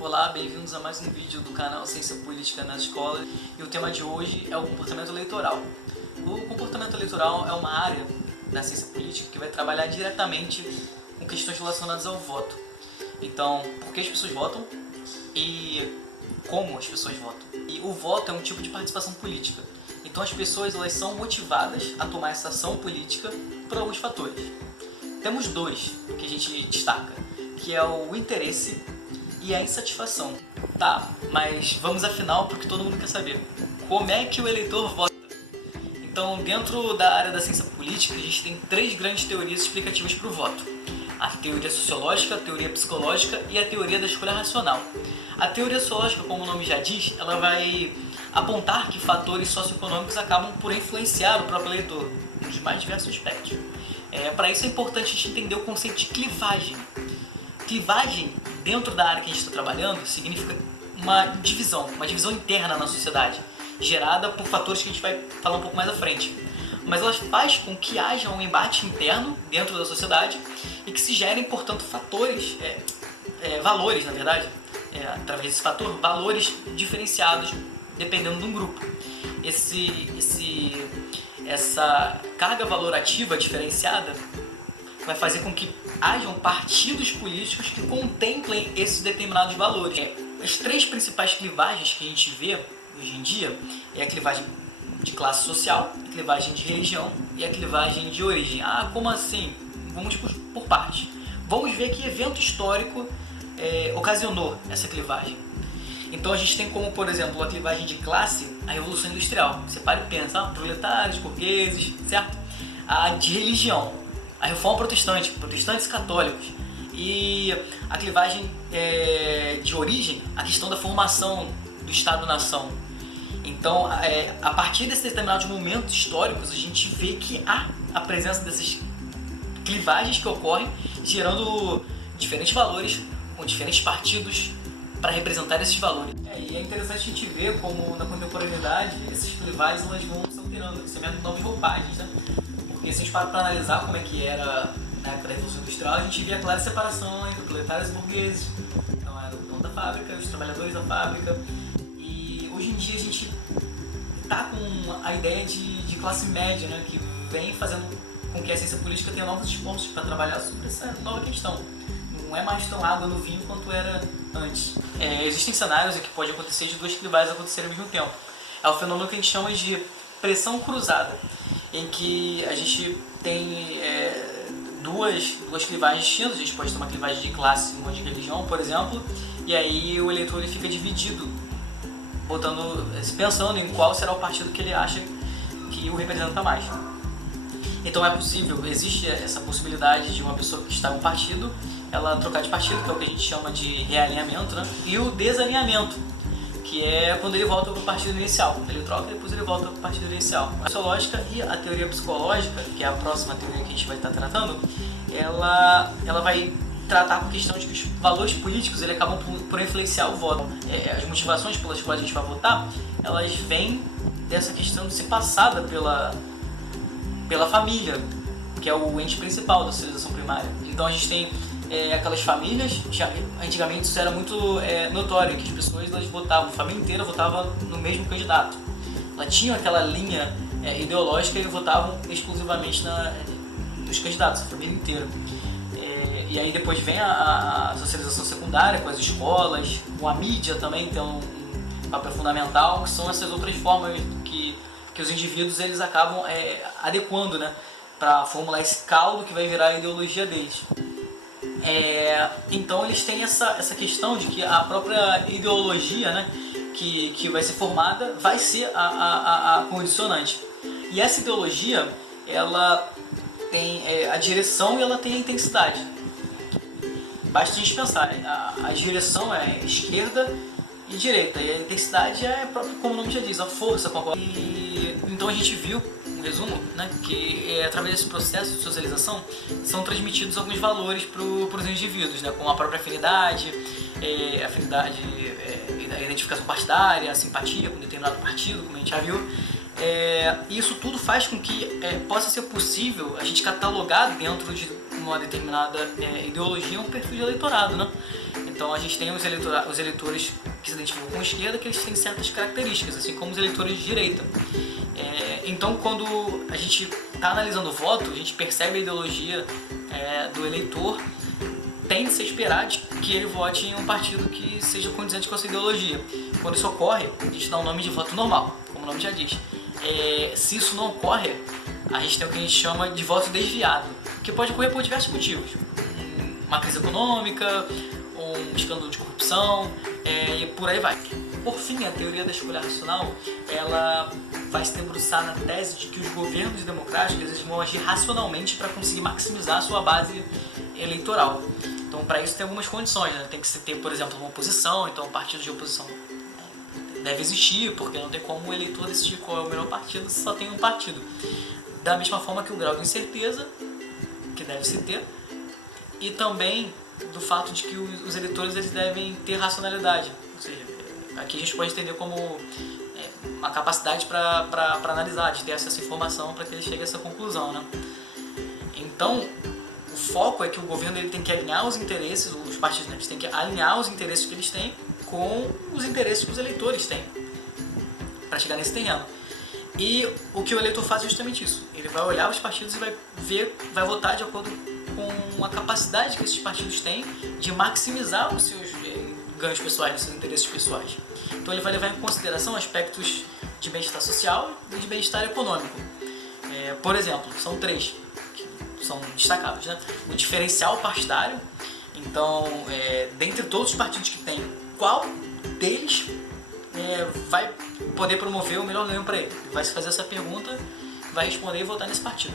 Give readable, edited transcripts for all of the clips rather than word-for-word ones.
Olá, bem-vindos a mais um vídeo do canal Ciência Política na Escola, e o tema de hoje é o comportamento eleitoral. O comportamento eleitoral é uma área da ciência política que vai trabalhar diretamente com questões relacionadas ao voto. Então, por que as pessoas votam e como as pessoas votam. E o voto é um tipo de participação política. Então as pessoas elas são motivadas a tomar essa ação política por alguns fatores. Temos dois que a gente destaca, que é o interesse e a insatisfação. Tá, mas vamos afinal para o que todo mundo quer saber. Como é que o eleitor vota? Então, dentro da área da ciência política, a gente tem três grandes teorias explicativas para o voto. A teoria sociológica, a teoria psicológica e a teoria da escolha racional. A teoria sociológica, como o nome já diz, ela vai apontar que fatores socioeconômicos acabam por influenciar o próprio eleitor, nos mais diversos aspectos. Para isso é importante a gente entender o conceito de clivagem. Clivagem, dentro da área que a gente está trabalhando, significa uma divisão interna na sociedade, gerada por fatores que a gente vai falar um pouco mais à frente. Mas elas faz com que haja um embate interno dentro da sociedade e que se gerem, portanto, fatores, valores, na verdade, através desse fator, valores diferenciados dependendo de um grupo. Essa carga valorativa diferenciada vai fazer com que hajam partidos políticos que contemplem esses determinados valores. As três principais clivagens que a gente vê hoje em dia é a clivagem de classe social, a clivagem de religião e a clivagem de origem. Ah, como assim? Vamos por partes. Vamos ver que evento histórico ocasionou essa clivagem. Então a gente tem como, por exemplo, a clivagem de classe, a Revolução Industrial. Você para e pensa, proletários, burgueses, certo? A de religião, a Reforma Protestante, protestantes e católicos. E a clivagem de origem, a questão da formação do Estado-nação. Então, a partir desses determinados momentos históricos, a gente vê que há a presença dessas clivagens que ocorrem, gerando diferentes valores, com diferentes partidos para representar esses valores. E é interessante a gente ver como na contemporaneidade essas clivagens elas vão se alterando, recebendo novas roupagens, né? Porque se a gente para analisar como é que era na época da Revolução Industrial, a gente via a clara separação entre proletários e burgueses. Então era o dono da fábrica, os trabalhadores da fábrica. E hoje em dia a gente está com a ideia de classe média, né? Que vem fazendo com que a ciência política tenha novos esforços para trabalhar sobre essa nova questão. Não é mais tão água no vinho quanto era antes. Existem cenários em que pode acontecer de duas clivagens acontecerem ao mesmo tempo. É o fenômeno que a gente chama de pressão cruzada, em que a gente tem duas clivagens distintas. A gente pode ter uma clivagem de classe e uma de religião, por exemplo, e aí o eleitor ele fica dividido, pensando em qual será o partido que ele acha que o representa mais. Então é possível, existe essa possibilidade de uma pessoa que está em um partido, ela trocar de partido, que é o que a gente chama de realinhamento, né? E o desalinhamento, que é quando ele volta para o partido inicial. Ele troca e depois ele volta para o partido inicial. A sociológica e a teoria psicológica, que é a próxima teoria que a gente vai estar tratando, ela vai tratar com a questão de que os valores políticos eles acabam por influenciar o voto. As motivações pelas quais a gente vai votar, elas vêm dessa questão de ser passada pela família, que é o ente principal da socialização primária. Então a gente tem aquelas famílias, antigamente isso era muito notório, que as pessoas elas votavam, a família inteira votava no mesmo candidato. Elas tinham aquela linha ideológica e votavam exclusivamente nos candidatos, a família inteira. E aí depois vem a socialização secundária com as escolas, com a mídia também tem um papel fundamental, que são essas outras formas que os indivíduos eles acabam adequando, né, para formular esse caldo que vai virar a ideologia deles. Então eles têm essa questão de que a própria ideologia, né, que vai ser formada vai ser a condicionante. E essa ideologia ela tem a direção e ela tem a intensidade. Basta a gente pensar, a direção é esquerda e direita, e a intensidade é próprio, como o nome já diz, a força com a qual. Então a gente viu, um resumo, né, que através desse processo de socialização são transmitidos alguns valores para os indivíduos, né, como a própria afinidade, a identificação partidária, a simpatia com determinado partido, como a gente já viu. Isso tudo faz com que possa ser possível a gente catalogar dentro de uma determinada ideologia um perfil de eleitorado, né? Então a gente tem os eleitores que se identificam com a esquerda, que eles têm certas características, assim como os eleitores de direita. Então quando a gente está analisando o voto, a gente percebe a ideologia do eleitor, tende-se a esperar que ele vote em um partido que seja condizente com a sua ideologia. Quando isso ocorre, a gente dá um nome de voto normal, como o nome já diz. Se isso não ocorre, a gente tem o que a gente chama de voto desviado, que pode ocorrer por diversos motivos. Uma crise econômica, um escândalo de corrupção, e por aí vai. Por fim, a teoria da escolha racional, ela vai se debruçar na tese de que os governos democráticos eles vão agir racionalmente para conseguir maximizar a sua base eleitoral. Então, para isso tem algumas condições, né? Tem que ter, por exemplo, uma oposição, então partidos de oposição deve existir, porque não tem como o eleitor decidir qual é o melhor partido se só tem um partido. Da mesma forma que o grau de incerteza, que deve se ter, e também do fato de que os eleitores eles devem ter racionalidade. Ou seja, aqui a gente pode entender como uma capacidade para analisar, de ter acesso à informação para que ele chegue a essa conclusão, né? Então, o foco é que o governo ele tem que alinhar os interesses, os partidos eles têm que alinhar os interesses que eles têm com os interesses que os eleitores têm, para chegar nesse terreno. E o que o eleitor faz é justamente isso. Ele vai olhar os partidos e vai votar de acordo com a capacidade que esses partidos têm de maximizar os seus ganhos pessoais, os seus interesses pessoais. Então ele vai levar em consideração aspectos de bem-estar social e de bem-estar econômico. Por exemplo, são três que são destacados, né? O diferencial partidário. Então, dentre todos os partidos que tem, qual deles vai poder promover o melhor ganho para ele? Ele vai se fazer essa pergunta, vai responder e votar nesse partido.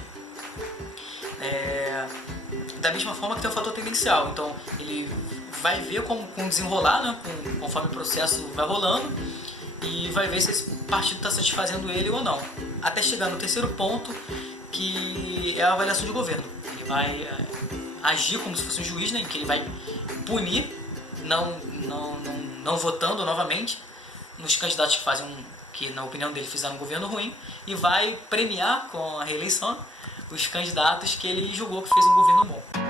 Da mesma forma que tem o fator tendencial, então ele vai ver como desenrolar, né, conforme o processo vai rolando, e vai ver se esse partido está satisfazendo ele ou não. Até chegar no terceiro ponto, que é a avaliação de governo. Ele vai agir como se fosse um juiz, né, em que ele vai punir, não votando novamente nos candidatos que na opinião dele fizeram um governo ruim, e vai premiar com a reeleição os candidatos que ele julgou que fez um governo bom.